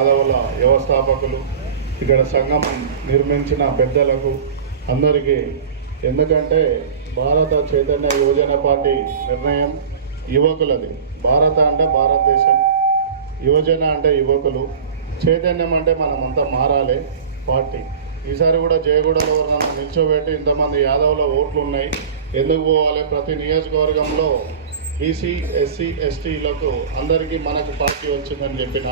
యాదవుల వ్యవస్థాపకులు, ఇక్కడ సంఘం నిర్మించిన పెద్దలకు అందరికీ, ఎందుకంటే భారత చైతన్య యువజన పార్టీ నిర్ణయం యువకులది. భారత అంటే భారతదేశం, యువజన అంటే యువకులు, చైతన్యం అంటే మనమంతా మారాలి పార్టీ. ఈసారి కూడా జయగూడలో నన్ను నిల్చోబెట్టి ఇంతమంది యాదవుల ఓట్లు ఉన్నాయి, ఎందుకు పోవాలి, ప్రతి నియోజకవర్గంలో బీసీ ఎస్సీ ఎస్టీలకు అందరికీ మనకు పార్టీ వచ్చిందని చెప్పిన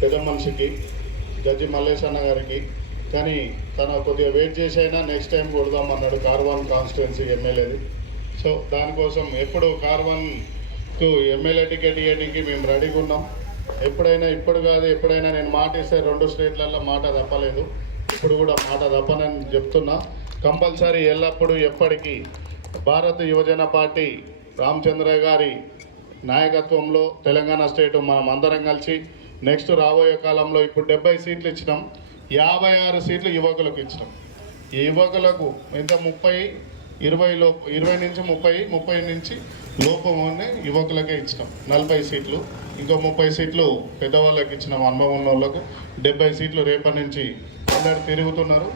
పెద్ద మనిషికి జడ్జి మల్లేశన్న గారికి. కానీ తన కొద్దిగా వెయిట్ చేసి అయినా నెక్స్ట్ టైం కొడదామన్నాడు కార్వాన్ కాన్స్టిట్యున్సీ ఎమ్మెల్యేది. సో దానికోసం ఎప్పుడు కార్వాన్కు ఎమ్మెల్యే టికెట్ ఇవ్వడానికి మేము రెడీగా ఉన్నాం. ఎప్పుడైనా ఇప్పుడు కాదు, ఎప్పుడైనా నేను మాట ఇస్తే 2 స్టేట్లలో మాట తప్పలేదు, ఇప్పుడు కూడా మాట తప్పనని చెప్తున్నా. కంపల్సరీ ఎల్లప్పుడూ ఎప్పటికీ భారత యువజన పార్టీ రామచంద్రయ్య గారి నాయకత్వంలో తెలంగాణ స్టేట్ మనం అందరం కలిసి నెక్స్ట్ రాబోయే కాలంలో ఇప్పుడు 70 సీట్లు ఇచ్చినాం, 56 సీట్లు యువకులకు ఇచ్చినాం. ఈ యువకులకు ఎంత 20 లోపు 20 నుంచి 30 నుంచి లోపం యువకులకే ఇచ్చినాం 40 సీట్లు. ఇంకో 30 సీట్లు పెద్దవాళ్ళకి ఇచ్చినాం, అనుభవం ఉన్న వాళ్ళకు. 70 సీట్లు రేపటి నుంచి అందరు తిరుగుతున్నారు.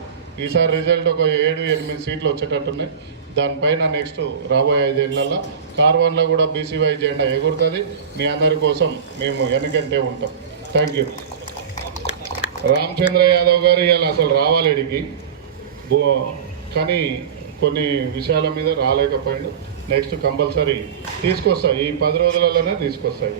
ఈసారి రిజల్ట్ ఒక 7-8 సీట్లు వచ్చేటట్టున్నాయి. దానిపైన నెక్స్ట్ రాబోయే 5 ఏళ్లలో కార్వాన్లో కూడా బీసీవై జెండా ఎగురుతుంది. మీ అందరి కోసం మేము వెనకంటే ఉంటాం. Thank you. రామచంద్ర యాదవ్ గారు ఇవాళ అసలు రావాలి ఇడికి, కానీ కొన్ని విషయాల మీద రాలేకపోయాడు. నెక్స్ట్ కంపల్సరీ తీసుకొస్తాయి, ఈ 10 రోజులలోనే తీసుకొస్తాయి.